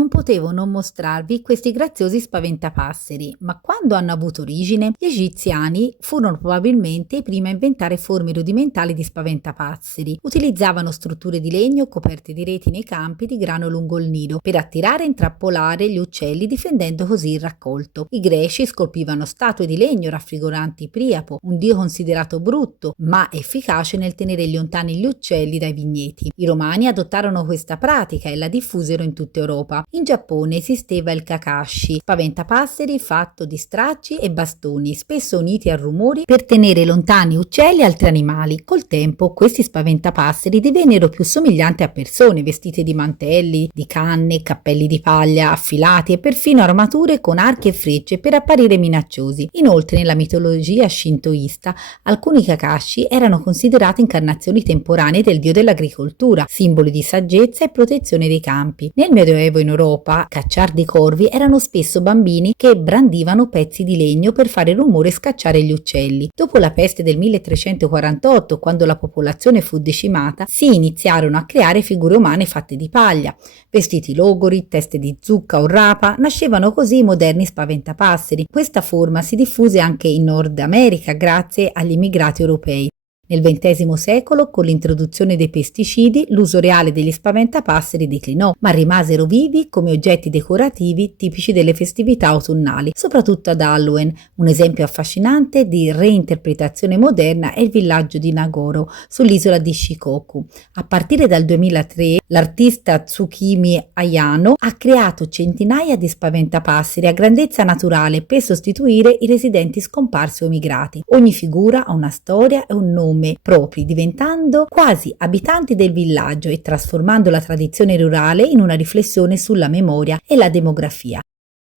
non potevo non mostrarvi questi graziosi spaventapasseri, ma quando hanno avuto origine? Gli egiziani furono probabilmente i primi a inventare forme rudimentali di spaventapasseri. Utilizzavano strutture di legno coperte di reti nei campi di grano lungo il Nilo per attirare e intrappolare gli uccelli, difendendo così il raccolto. I greci scolpivano statue di legno raffiguranti Priapo, un dio considerato brutto ma efficace nel tenere lontani gli uccelli dai vigneti. I romani adottarono questa pratica e la diffusero in tutta Europa. In Giappone esisteva il kakashi, spaventapasseri fatto di stracci e bastoni, spesso uniti a rumori per tenere lontani uccelli e altri animali. Col tempo questi spaventapasseri divennero più somiglianti a persone, vestite di mantelli, di canne, cappelli di paglia affilati e perfino armature con archi e frecce per apparire minacciosi. Inoltre, nella mitologia shintoista, alcuni kakashi erano considerati incarnazioni temporanee del dio dell'agricoltura, simboli di saggezza e protezione dei campi. Nel Medioevo in Europa, cacciardi corvi erano spesso bambini che brandivano pezzi di legno per fare rumore e scacciare gli uccelli. Dopo la peste del 1348, quando la popolazione fu decimata, si iniziarono a creare figure umane fatte di paglia. Vestiti logori, teste di zucca o rapa, nascevano così i moderni spaventapasseri. Questa forma si diffuse anche in Nord America grazie agli immigrati europei. Nel XX secolo, con l'introduzione dei pesticidi, l'uso reale degli spaventapasseri declinò, ma rimasero vivi come oggetti decorativi tipici delle festività autunnali, soprattutto ad Halloween. Un esempio affascinante di reinterpretazione moderna è il villaggio di Nagoro, sull'isola di Shikoku. A partire dal 2003, l'artista Tsukimi Ayano ha creato centinaia di spaventapasseri a grandezza naturale per sostituire i residenti scomparsi o emigrati. Ogni figura ha una storia e un nome propri, diventando quasi abitanti del villaggio e trasformando la tradizione rurale in una riflessione sulla memoria e la demografia.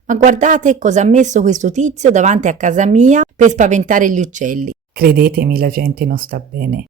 Ma guardate cosa ha messo questo tizio davanti a casa mia per spaventare gli uccelli. Credetemi, la gente non sta bene.